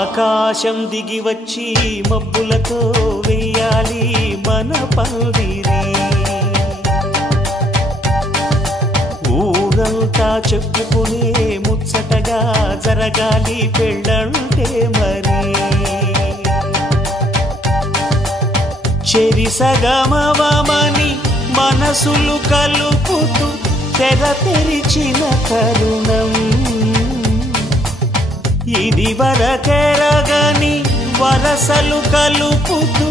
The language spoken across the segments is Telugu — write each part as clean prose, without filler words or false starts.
ఆకాశం దిగి వచ్చి మబ్బులతో వెయ్యాలి మన పందిరి. ఊరంతా చెప్పుకునే ముచ్చటగా జరగాలి పెళ్ళంటే మరి. చెరిసగమవమని మనసులు కలుపుతూ తెర తెరిచిన తరుణం ఇది వరకెరగని వరసలు కలుపుతూ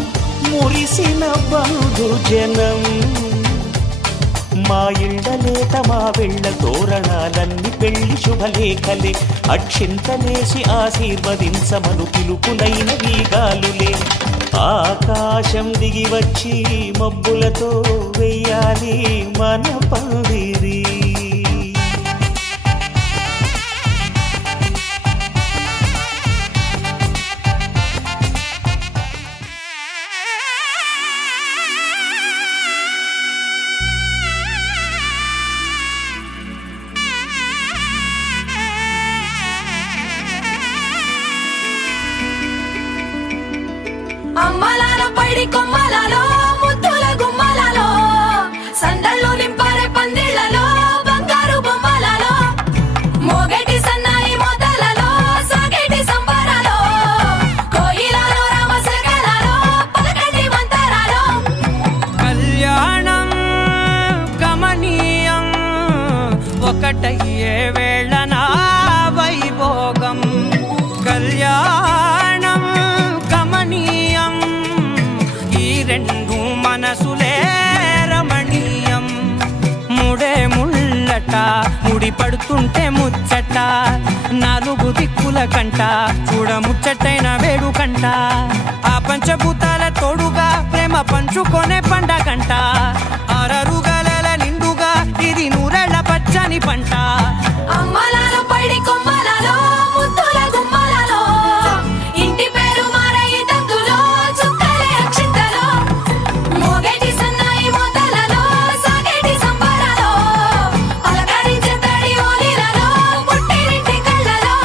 మురిసిన బంధుజనం. మా ఇళ్ళలేత మా వెళ్ళ తోరణాలన్నీ పెళ్లి శుభలేఖలే. అక్షింతలేసి ఆశీర్వదించమను పిలుపులైన వీగాలులే. ఆకాశం దిగి వచ్చి మబ్బులతో వెయ్యాలి మన పందిరి. అమ్మలాల పైడి కొమ్మలలో ముద్దుల గుమ్మలలో సందళ్ళు నింపారే పందిళ్లలో బంగారు బొమ్మలలో మోగేటి సన్నాయి మొదలలో సాగేటి సంబరాలో కోయిలలో రామశకలలో పలకండి మంతరాలో. కళ్యాణం గమనీయం ఒకటయ్యే వేళ నా వైభోగం. కళ్యాణం గమనీయం ఈ రెండు మనసులే రమణీయం. ముడే ముళ్ళట ముడి పడుతుంటే ముచ్చట నాలుగు దిక్కుల కంట చూడ ముచ్చటైన వేడుకంట. ఆ పంచభూతాల తోడుగా ప్రేమ పంచుకొనే పండగంట. ఆరరుగల నిండుగా ఇది నూరెళ్ళ పచ్చని పంట. అమ్మలాల పైడి కొమ్మలలో ముద్దుల గుమ్మలలో ఇంటి పేరు మారయి తందులో చుక్కలే అక్షింతలో మోగేటి సన్నాయి మొదలలో సాగేటి సంబరాలో పలకరించే తడి ఓలిలలో పుట్టినింటి కళ్ళలో.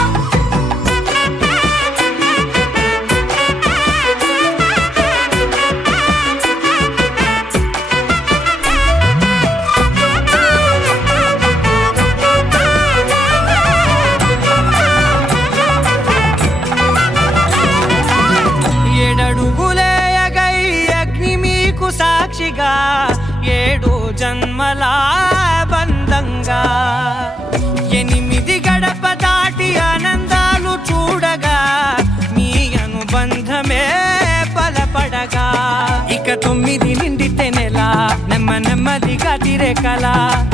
ఏడడుగులే ఎగై అగ్ని మీకు సాక్షిగా ఏడు జన్మల బంధంగా 8 గడప దాటి ఆనందాలు చూడగా మీ అనుబంధమే బలపడగా. ఇక 9 నిండితే నెల నెమ్మదిగా తిరేకల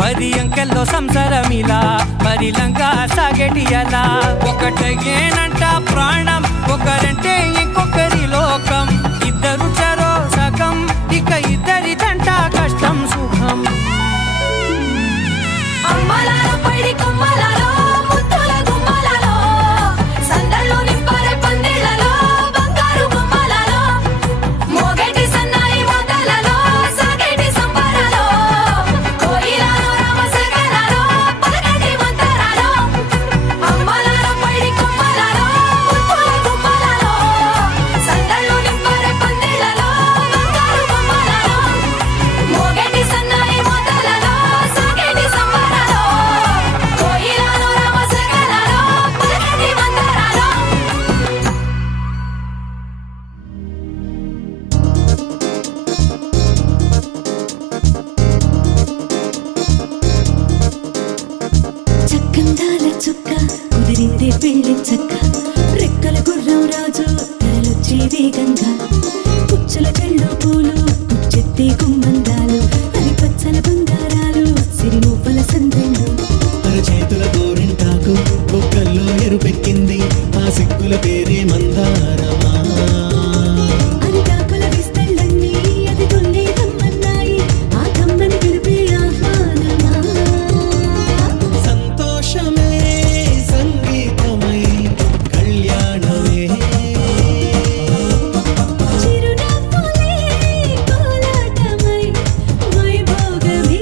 10 అంకెల్లో సంసారమిలా పరిలంగా సాగేటి అలా. ఒకటేనంట ప్రాణం ఒకరంటే ఇంకొకరి లోకం. ఇద్దరు చరో సగం ఇక ఇద్దరిదంట కష్టం సుఖం. అమ్మలాల పైడి కొమ్మలలో ముద్దుల గుమ్మలలో సందళ్ళు నింపారే పందిళ్లలో బంగారు బొమ్మలలో మోగేటి సన్నాయి మొదలలో సాగేటి సంబరాలో కోయిలలో రామశకలలో పలకండి మంతరాలో. అమ్మలాల పైడి కొమ్మలలో ముద్దుల గుమ్మలలో సందళ్ళు నింపారే పందిళ్లలో బంగారు బొమ్మలలో మోగేటి సన్నాయి మొదలలో సాగేటి సంబరాలో కోయిలలో రామశకలలో పలకండి మంతరాలో. చక్కందాల చుక్క కుదిరిందే పెళ్లి చక్క రెక్కల గుర్రం రాజు తరలొచ్చే వేగంగా పుచ్చల చెళ్ళు పూలు పుచ్చెత్తే గుమ్మందాలు అరి పచ్చల బంగారాలు సిరిమూపల సందెళ్ళు. అరచేతుల గోరింటాకు బొక్కల్లో ఎరుపెక్కింది ఆ సిగ్గుల పేరే మందారమా. అరిటాకుల విస్తళ్ళన్నీ అది తొల్లి తమ్మన్నాయి ఆ తమ్మని పిలిపే ఆహ్వానమా. సంతోషమే సంగీతమై కళ్యాణమే చిరునవ్వులే కోలాటమై వైభోగమే.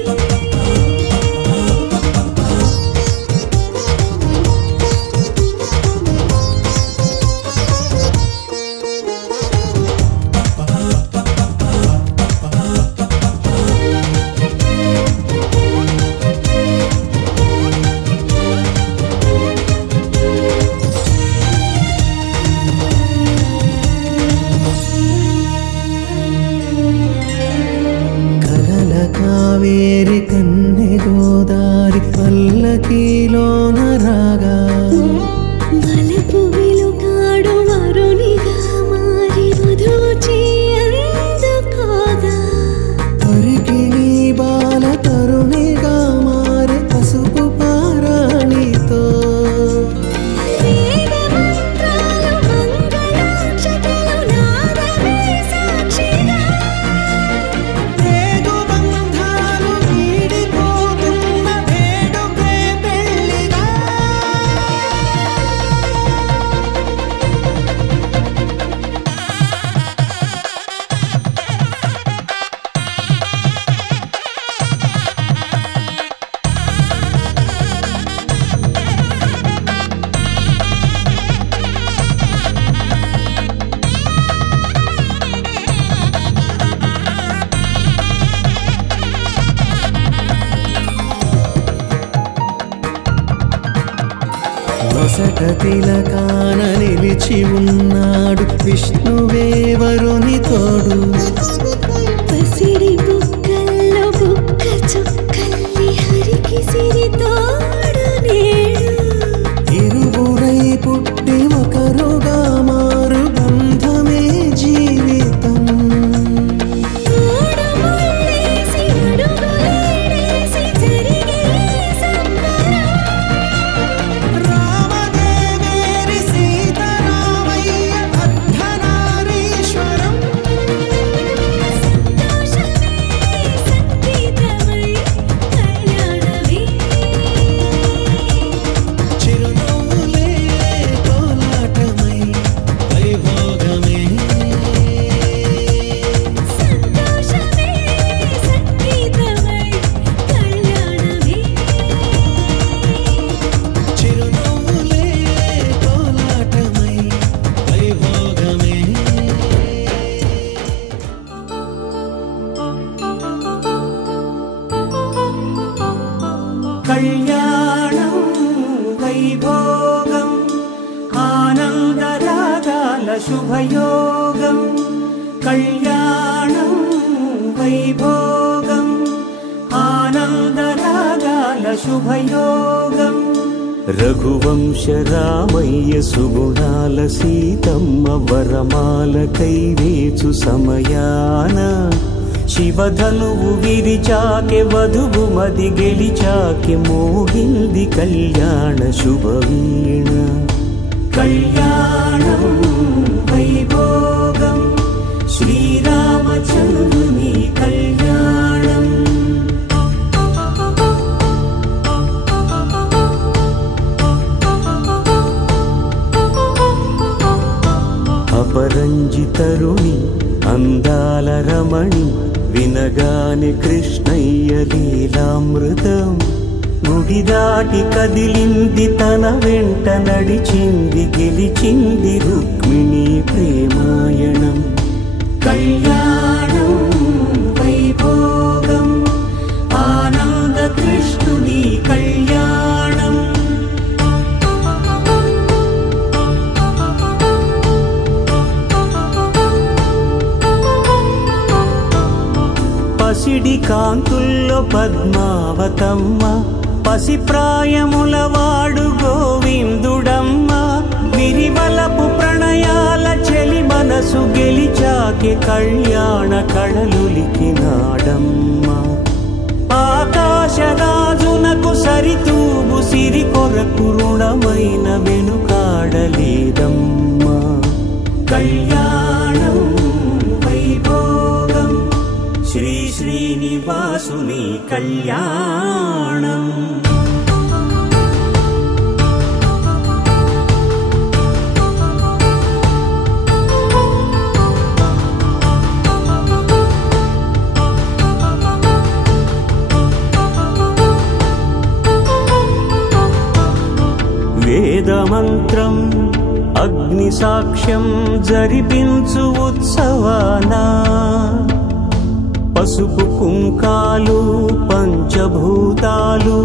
నొసట తిలకాన నిలిచి ఉన్నాడు విష్ణువే వరుని తోడు. పసిడి బుక్కల్లో బుక్క చుక్కల్లి హరికి సిరి తోడు నేడు. ఇరువురై పుట్టి ఒకరుగా మారు బంధమే జీవితం. ఓడముల్లేసి అడుగులేసి జరిగే సంబరం. రామదేవేరి సీతారామయ్య అర్ధనారీశ్వరం. సంతోషమే సంగీతమై కళ్యాణమే. చిరునవ్వులే కోలాటమై వైభోగమే. సంతోషమే సంగీతమై కళ్యాణమే. చిరునవ్వులే కోలాటమై వైభోగమే. కళ్యాణం వైభోగం ఆనందరాగాల శుభయోగం. కళ్యాణం వైభోగం ఆనందరాగాల శుభయోగం. రఘువంశ రామయ్య సుగుణాల సీతమ్మ వరమాల కైవేచు సమయాన శివధనువు విరిచాకె వధువు మది గెలిచాకె మోగింది కళ్యాణ శుభవీణ. కళ్యాణం వైభోగం శ్రీరామచంద్రుని కళ్యాణం. అపరంజి తరుణి అందాల రమణి వినగాని కృష్ణయ్య లీలామృతం. గుడి దాటి కదిలింది తన వెంట నడిచింది గెలిచింది రుక్మిణి ప్రేమాయణం. కళ్యాణం వైభోగం ఆనంద కృష్ణుని కళ్యాణం. పసిడి కాంతుల్లో పద్మావతమ్మ పసి ప్రాయముల వాడు గోవిందుడమ్మ. విరివలపు ప్రణయాల చెలి మనసు గెలిచాకె కళ్యాణ కళలులికినాడమ్మ. ఆకాశరాజునకు సరితూబు సిరి కొరకు రుణమైన వెనుకాడలేదమ్మ. కళ్యాణం వైభోగం శ్రీ శ్రీనివాసుని కళ్యాణం. వేదమంత్రం అగ్ని సాక్ష్యం జరిపించు ఉత్సవానా. పసుపు కుంకాలు పంచభూతాలు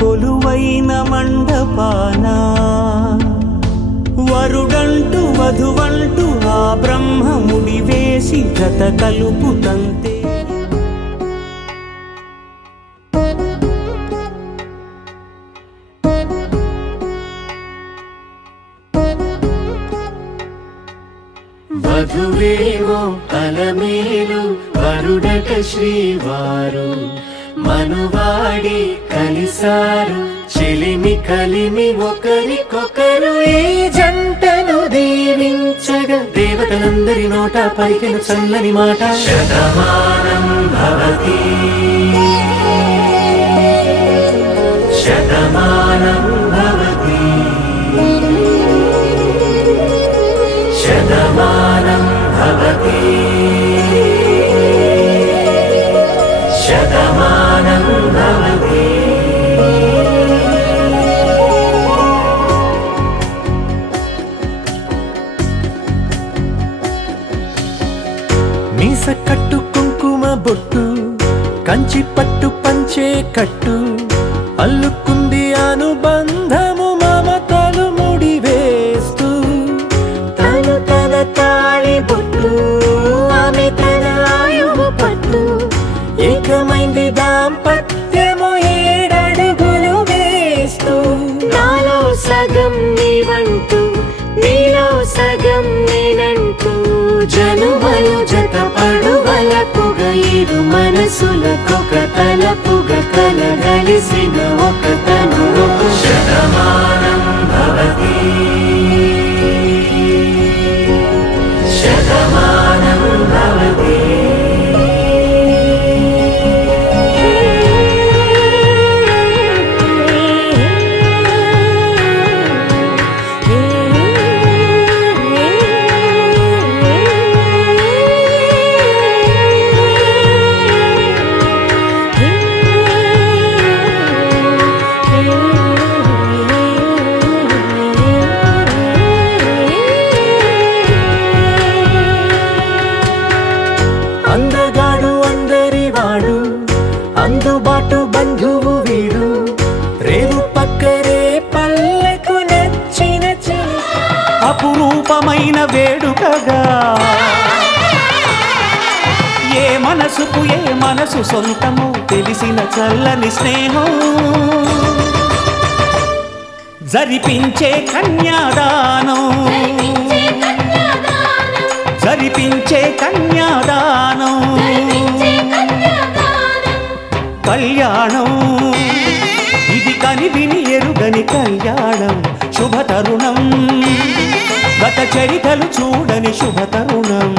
కొలువైన మండపాన. వరుడంటూ వధువంటూ ఆ బ్రహ్మముడి వేసి జత కలుపుతంతే. వధువేవో అలమేలు వరుడట శ్రీవారు. మనువాడి కలిసారు చెలిమి కలిమి ఒకరికొకరు. ఈ జంటను దీవించగా దేవతలందరి నోట పలికిన చల్లని మాట. శతమానం భవతి శతమానం భవతి శతమానం భవతి శతమానం భవతి. మీస కట్టు కుంకుమ బొట్టు కంచి పట్టు పంచే కట్టు అల్లుకుంది అనుబంధము మమతలు సగం నీవంటూ నీలో సగం నేనంటూ జనుమలు జతపడువలపుగ ఇరు మనసులకొక తలపుగ కలగలిసిన ఒక తను శతమానం భవతి శతమానం భవతి అందగాడు అందరివాడు అందుబాటు బంధువు వీడు రేవు పక్కరే పల్లెకు నచ్చిన అపురూపమైన వేడుకగా ఏ మనసుకు ఏ మనసు సొంతమో తెలిసిన చల్లని స్నేహం జరిపించే కన్యాదానం జరిపించే కన్యాదానం కళ్యాణం ఇది కనివిని ఎరుగని కళ్యాణం శుభతరుణం గత చరితలు చూడని శుభతరుణం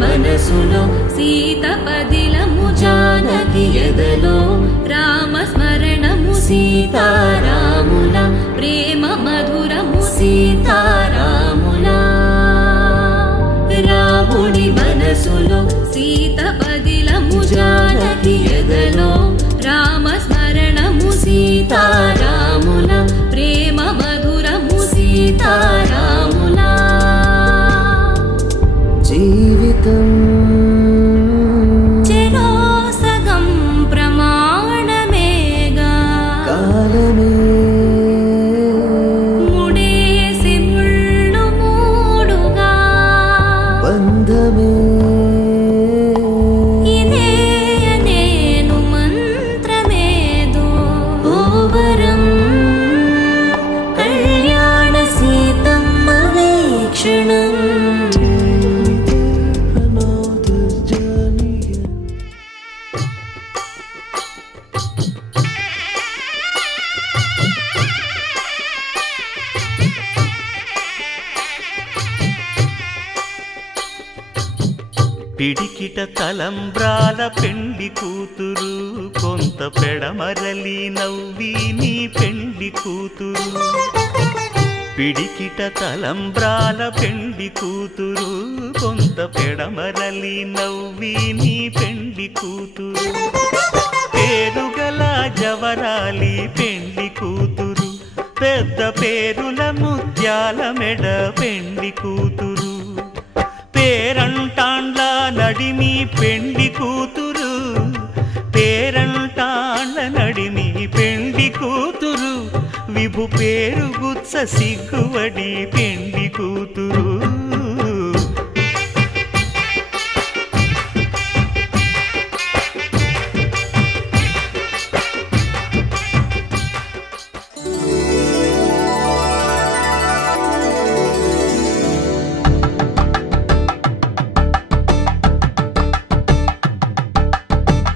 మనసులో సీత పదిలము జానకి ఎదలో రామ స్మరణము సీతారాముల ప్రేమ మధురము సీతారాముల రాముడి మనసులో సీత పదిలము జానకి ఎదలో రామ స్మరణము సీతారాముల ప్రేమ మధురము సీతారాముల జీవితం చెరో సగం ప్రమాణమేగా కాలమే ముడేసి ముళ్ళు మూడుగా బంధమే ఇదే నేను మంత్రమేదో ఓవరం కళ్యాణ సీతమ్మ వీక్షణం పిడికిట తలంబ్రాల పెండి కూతురు కొంత పెడమరలి నవ్వి నీ పెండి కూతురు పిడికిట తలంబ్రాల పెండి కూతురు కొంత పెడమరలి నవ్వి నీ పెండి కూతురు పేరుగల జవరాలి పెండి కూతురు పెద్ద పేరుల ముత్యాల మెడ పెండి కూతురు పేరంటాండ్ల నడిమి పెండి కూతురు పేరంటాండ్ల నడిమి పెండి కూతురు విభు పేరు గుత్స సిగ్గువడి పెండి కూతురు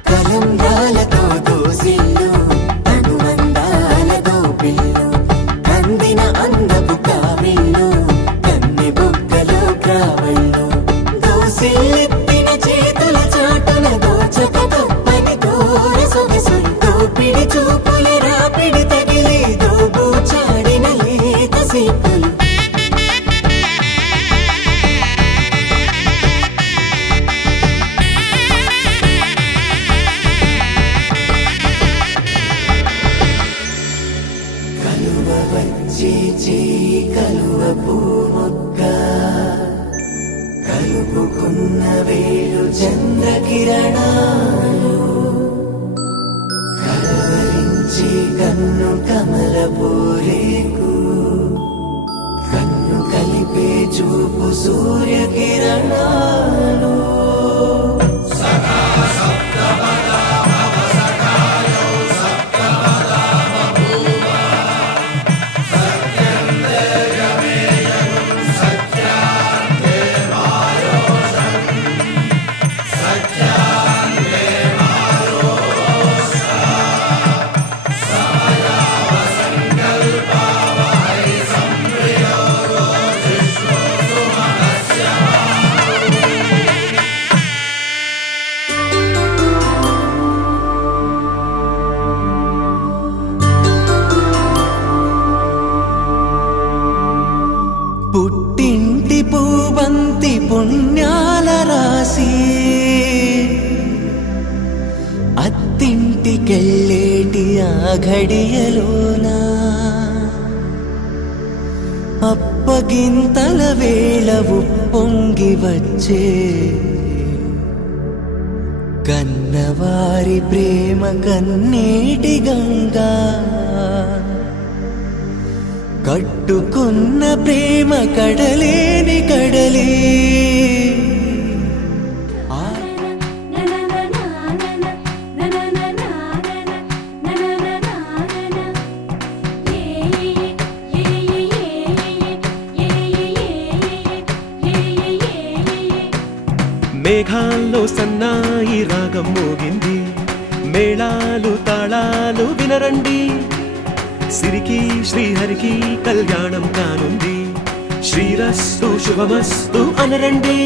కలంబ్రాలతో దోసిల్లు అనుబంధాలతో పిల్లు కందిన అందపు కావిళ్ళు కన్నె బొక్కలో క్రావళ్ళు దోసిల్లెత్తిన చేతుల చాటున దోచక తప్పని దూర సొగసులు దోపిడి చూపుల రాపిడి తగిలి దోబూచాడిన లేత సీపులు కలువ పూమొక్క కలుపుకున్న వేలు చంద్రకిరణాలు కలవరించి కన్ను కమల పూరేకు కన్ను కలిపే చూపు సూర్యకిరణాలు పుట్టింటి పూబంతి పుణ్యాల రాసి అత్తింటికెళ్ళేటి ఆ ఘడియలోనా అప్పగింతల వేళ ఉప్పొంగి వచ్చే కన్నవారి ప్రేమ కన్నీటి గంగా కట్టుకున్న ప్రేమ కడలేని కడలే మేఘాల్లో సన్నాయి రాగం మోగింది మేళాలు తాళాలు వినరండి సిరికి శ్రీహరికి కళ్యాణం కానుంది శ్రీరస్తు శుభమస్తు అనరండి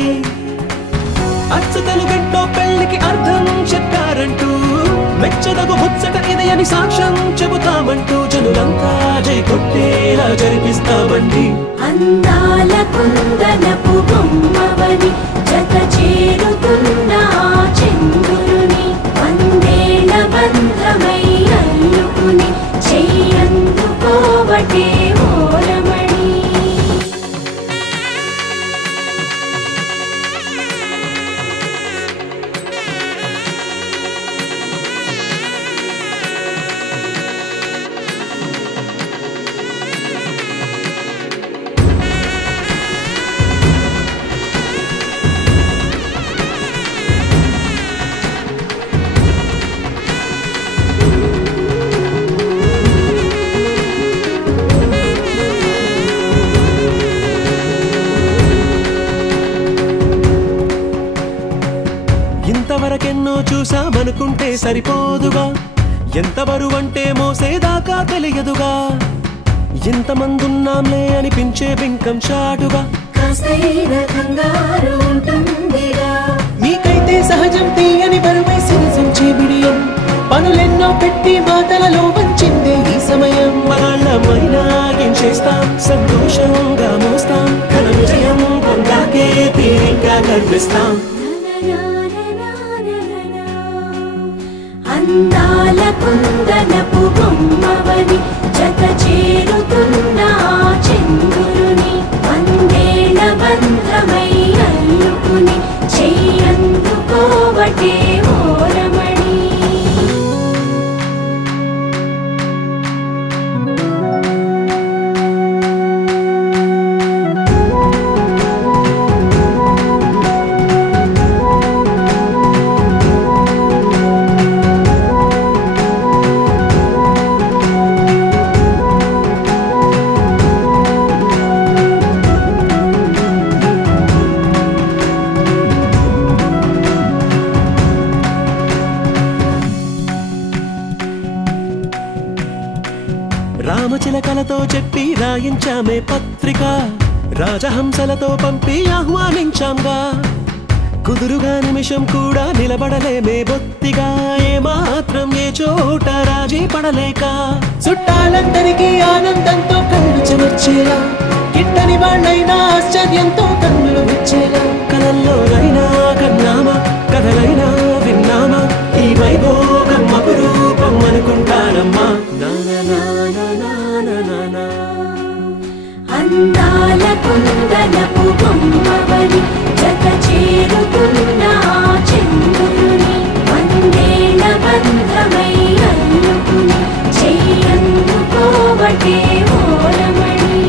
అచ్చ తెలుగంటో పెళ్లికి అర్థం చెప్పారంటూ మెచ్చదగు ముచ్చట ఇది అని సాక్ష్యం చెబుతామంటూ జనులంతా జై కొట్టేలా జరిపిస్తామండి. అందాల కుందనపు బొమ్మవని జత చేరుతున్న చంద్రుని వందేళ్ల బంధమై అల్లుకుని చెయ్యందుకోవటే ఓరమణి. ఇంతవరకెన్నో చూసామనుకుంటే సరిపోదుగా, ఎంత బరువంటే మోసేదాకా తెలియదుగా, ఇంతమందున్నాంలే అనిపించే బింకం చాటుగా కాస్తైనా కంగారు ఉంటుందిగా. మీకైతే సహజం తీయని బరువై సిరిసంచే బిడియం పనులెన్నో పెట్టి మాటలలో వంచిందే ఈ సమయం. మగాళ్ళమైనా ఏం చేస్తాం, సంతోషంగా మోస్తాం, ఘన విజయం పొందాకే తీరిగ్గా గర్విస్తాం. అందాల కుందనపు బొమ్మవని జత చేరుతున్న చంద్రుని వందేళ్ల బంధమై అల్లుకుని చెయ్యందుకోవటే ఓరమణి. రామచిలకలతో చెప్పి రాయించామే పత్రిక, రాజహంసలతో పంపి ఆహ్వానించాంగా, కుదురుగా నిమిషం కూడా నిలబడలేమే బొత్తిగా, ఏమాత్రం ఏ చోట రాజీ పడలేక. చుట్టాలందరికీ ఆనందంతో కళ్ళు చెమర్చేలా, గిట్టని వాళ్ళైనా ఆశ్చర్యంతో కన్నులు విచ్చేలా, కలల్లోనైనా కన్నామా, కథలైనా విన్నామా, ఈ వైభోగం అపురూపం అనుకుంటానమ్మా. అందాల కుందనపు బొమ్మవని జత చేరుతున్న చంద్రుని వందేళ్ల బంధమై అల్లుకుని చెయ్యందుకోవటే ఓరమణి.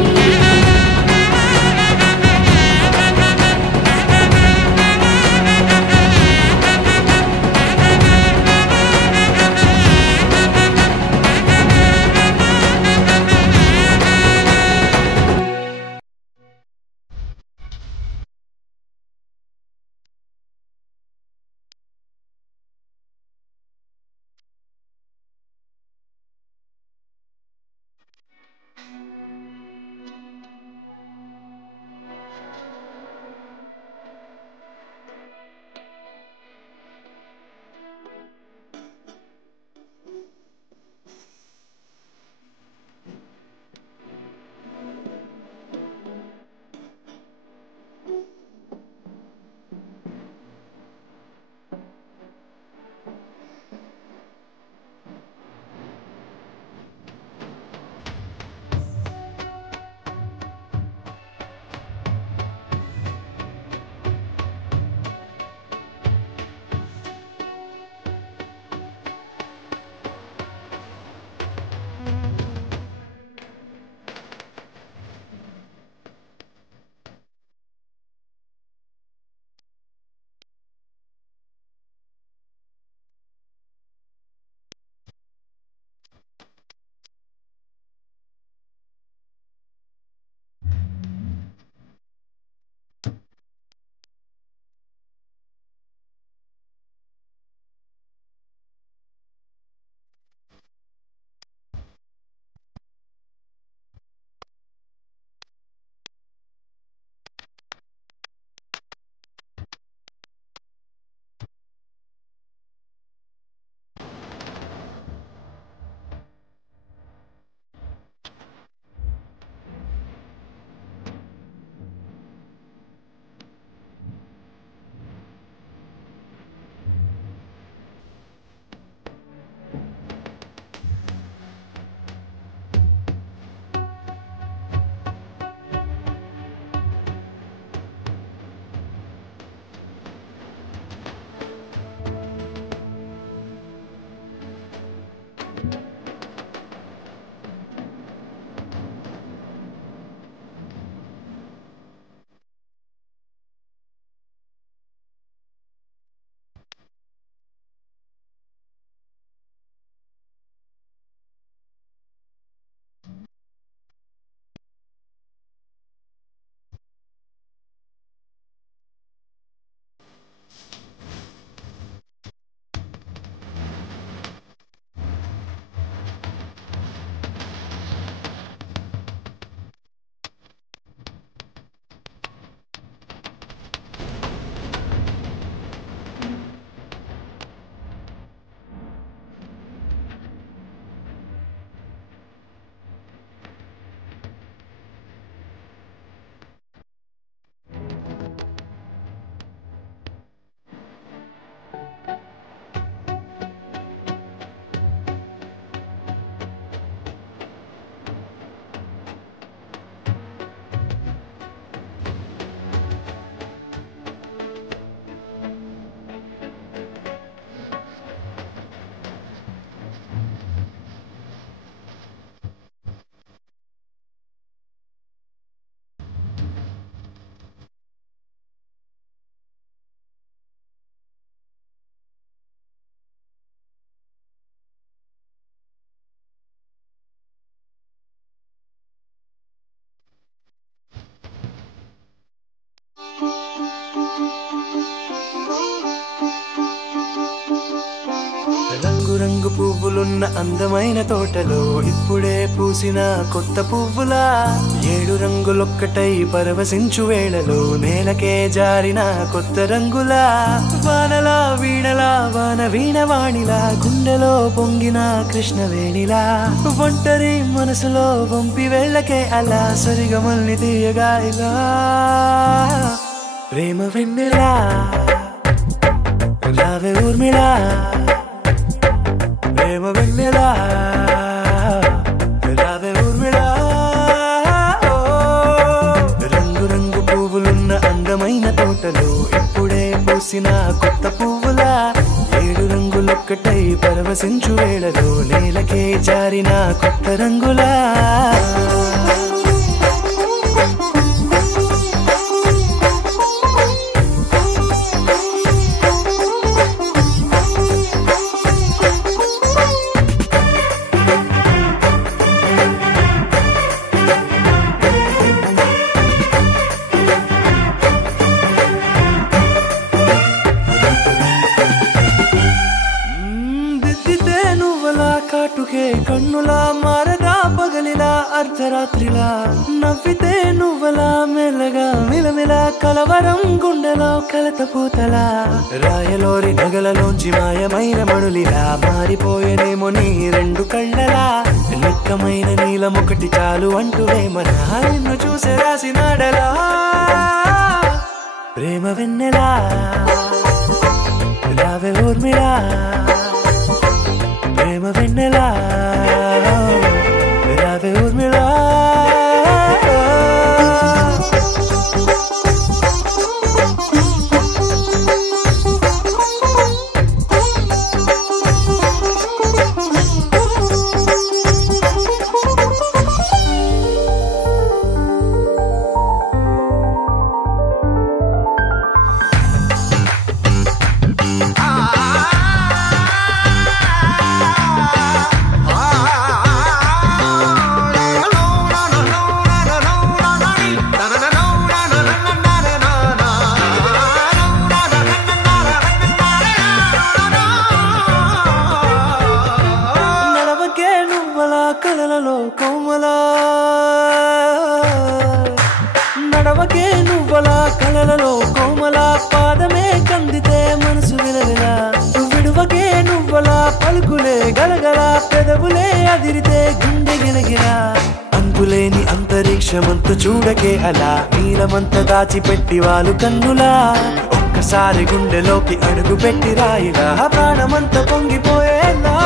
రంగు పువ్వులున్న అందమైన తోటలో ఇప్పుడే పూసిన కొత్త పువ్వులా 7 రంగులొక్కటై పరవశించు వేళలో నేలకే జారిన కొత్త రంగులా వానలా వీణలా వాన వీణవాణిలా గుండెలో పొంగిన కృష్ణవేణిలా ఒంటరి మనసులో వంపి వెళ్ళకే అలా సరిగమల్ని తీయగా ఇలా ప్రేమ వెన్నెలా రావే ఊర్మిళా ప్రేమ వెన్నెలా రావే ఊర్మిళా రంగు రంగు పువ్వులున్న అందమైన తోటలో ఇప్పుడే పూసిన కొత్త పువ్వులా 7 రంగులొక్కటై పరవశించు వేళలో నేలకే జారిన కొత్త రంగులా కన్నులా మారదా పగలిలా అర్ధరాత్రిలా నవ్వితే నువ్వలా మెల్లగా మిలమిలా కలవరం గుండెలో కలతపోతలా రాయలోరి నగలలోంచి మాయమైన మణులిలా మారిపోయేనేమో నీ 2 కళ్ళలా నిక్కమైన నీలమొకటి చాలు అంటూ వేమన నిన్ను చూసే రాసినాడలా ప్రేమ వెన్నెలా రావే ఊర్మిళా ప్రేమ వెన్నెలా రావే ఊర్మిళా నడవకే నువ్వలా కలలలో కోమలా పాదమే కందితే మనసు విలవిలా విడువకే నువ్వలా పలుకులే గలగలా పెదవులే అదిరితే గుండె గిలగిలా అంతులేని అంతరిక్షమంత చూడకే అలా నీలమంత దాచిపెట్టి వాళ్ళు కన్నులా ఒక్కసారి గుండెలోకి అడుగు పెట్టి రాయిలా ప్రాణమంత పొంగిపోయేలా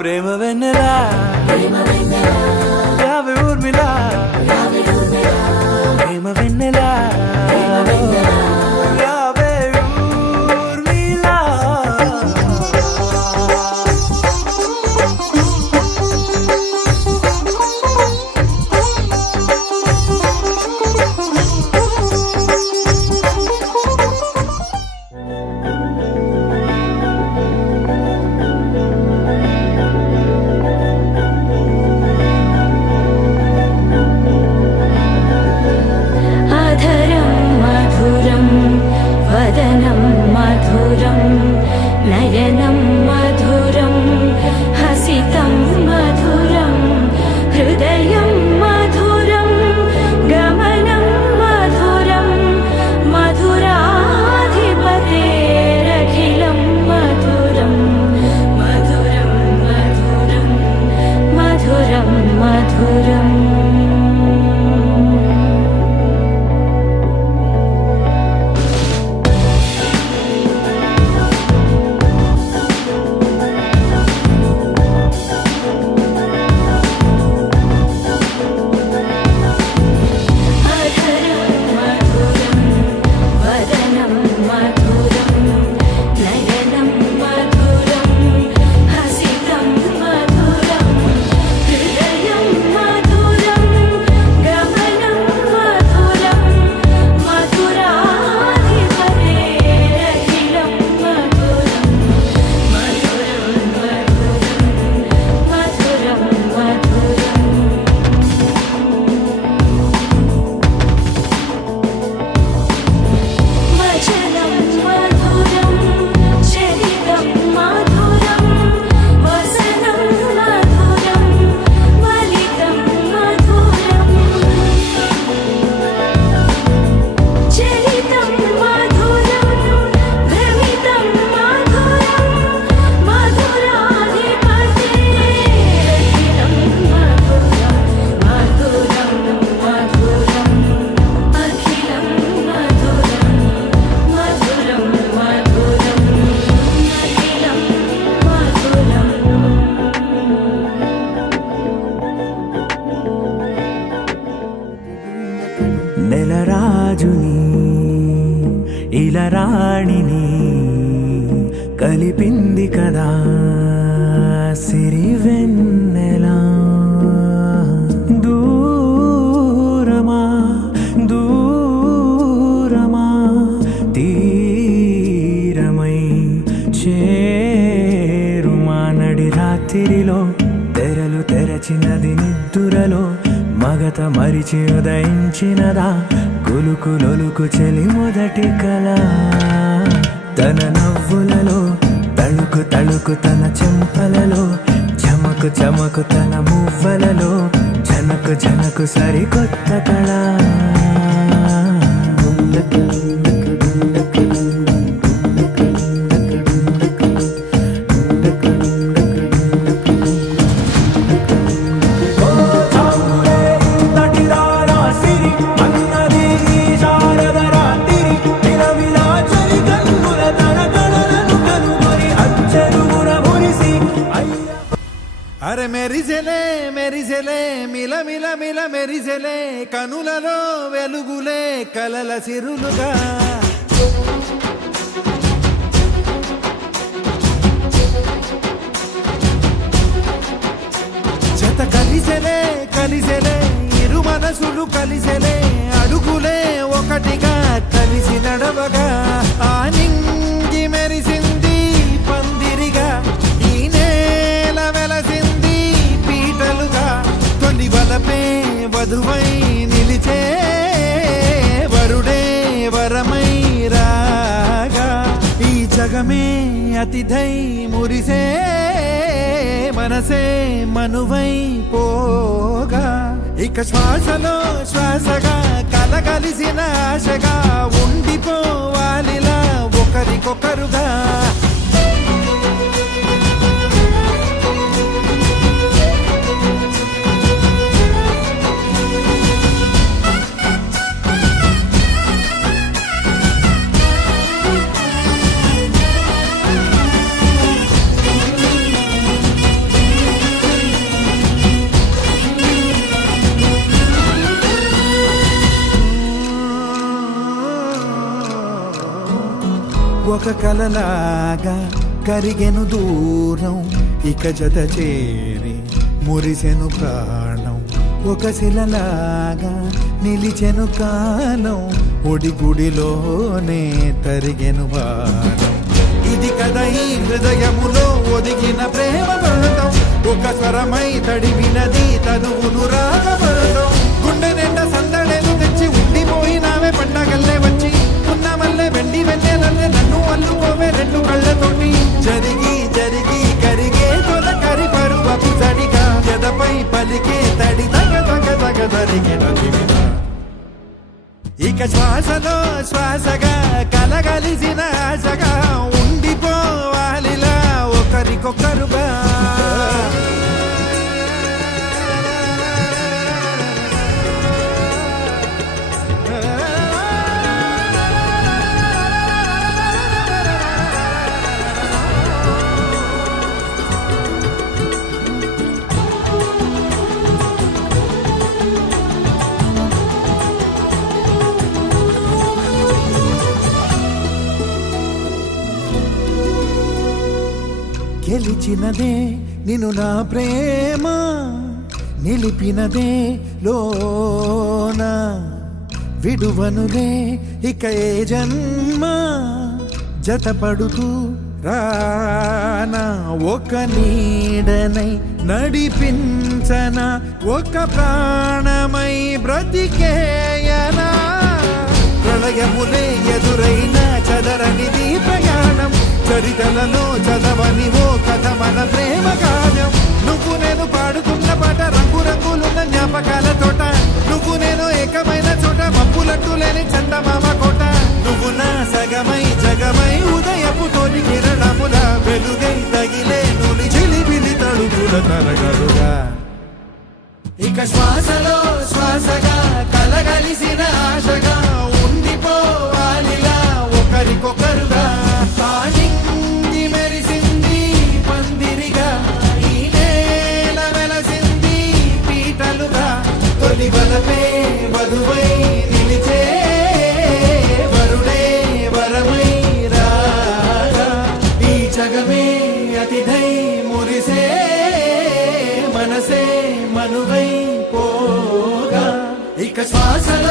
ప్రేమ వెన్నెలా రావే ఊర్మిళా ప్రేమ వెన్నెలా రావే ఊర్మిళా రాణిని కలిపింది కదా సిరి వెన్నెలా దూరమా దూరమా తీరమై చేరుమా నడి రాత్రిలో తెరలు తెరచినది నిద్దురలో మగత మరిచి ఉదయించినదా కులుకు లొలుకు చెలి మొదటి కళ తన నవ్వులలో తళుకు తళుకు తన చెంపలలో చమకు చమకు తన మువ్వలలో జనకు జనకు సరికొత్త కళ అరే మెరిసెలే మెరిసెలే మిల మిల మిల మెరిసెలే కనులలో వెలుగులే కలల సిరులుగా జత కలిసెలే కలిసెలే ఇరు మనసులు కలిసెలే అడుగులే ఒకటిగా కలిసి నడవగా ఆ నింగి మెరిసింది పందిరిగా ఈ నేల వెలసింది పీటలుగా తొలి వలపే వధువై నిలిచే వరుడే వరమై రాగా ఈ జగమే అతిథై మురిసే మనసే మనువై పోగా ఇక శ్వాసలో శ్వాసగా కలగలిసిన ఆశగా ఉండిపోవాలిలా ఒకరికొకరుగా ఒక కలలాగా కరిగెను దూరం ఇక జత చేరి మురిసెను ప్రాణం ఒక శిలలాగా నిలిచెను కాలం ఒడిగుడిలోనే తరిగెను బాణం ఇది కదా ఈ హృదయములో ఒదిగిన ప్రేమ బంధం ఒక స్వరమై తడివినది తనువును రాగబంధం గుండె నిండా సందడేలు తెచ్చి ఉండిపోయినావే పండగల్లే వచ్చి ఉన్నమల్లే వెండి వెన్నెలల్లే నన్ను అల్లుకోవే రెండు కళ్ళతోటి జరిగి జరిగి కరిగే తొల కరి పరువపు తడిగా ఎదపై పలికే తడి తగ తగ తగ తరిగిన దివిన ఇక శ్వాసలో శ్వాసగా కలగలిసిన ఆశగా ఉండిపోవాలిలా ఒకరికొకరుగా గెలిచినదే నిన్ను నా ప్రేమ నిలిపినదే లోన విడువనులే ఇక ఏ జన్మ జతపడుతూ రానా ఒక నీడనై నడిపించన ఒక ప్రాణమై బ్రతికేయనా ప్రళయములే ఎదురైన చదరనిది ప్రయాణం చరితలలో చదవని ఓ కథ మన ప్రేమ గానం నువ్వు నేను పాడుకున్న పాట రంగు రంగులున్న జ్ఞాపకాల తోట నువ్వు నేను ఏకమైన చోట మప్పులట్టు లేని చందమామ కోట నువ్వు నా సగమై జగమై ఉదయపు తోని కిరణముల వెలుగై తగిలే నులి చిలిబిలి తడుపుల తరగలుగా ఇక శ్వాసలో శ్వాసగా కలగలిసిన ఆశగా ఉండిపోవాలిలా ఒకరికొకరుగా నింగి మెరిసింది పందిరిగా ఈ నేల వెలసింది పీటలుగా తొలి వలపే వధువై నిలిచే వరుడే వరమై శ్వాసల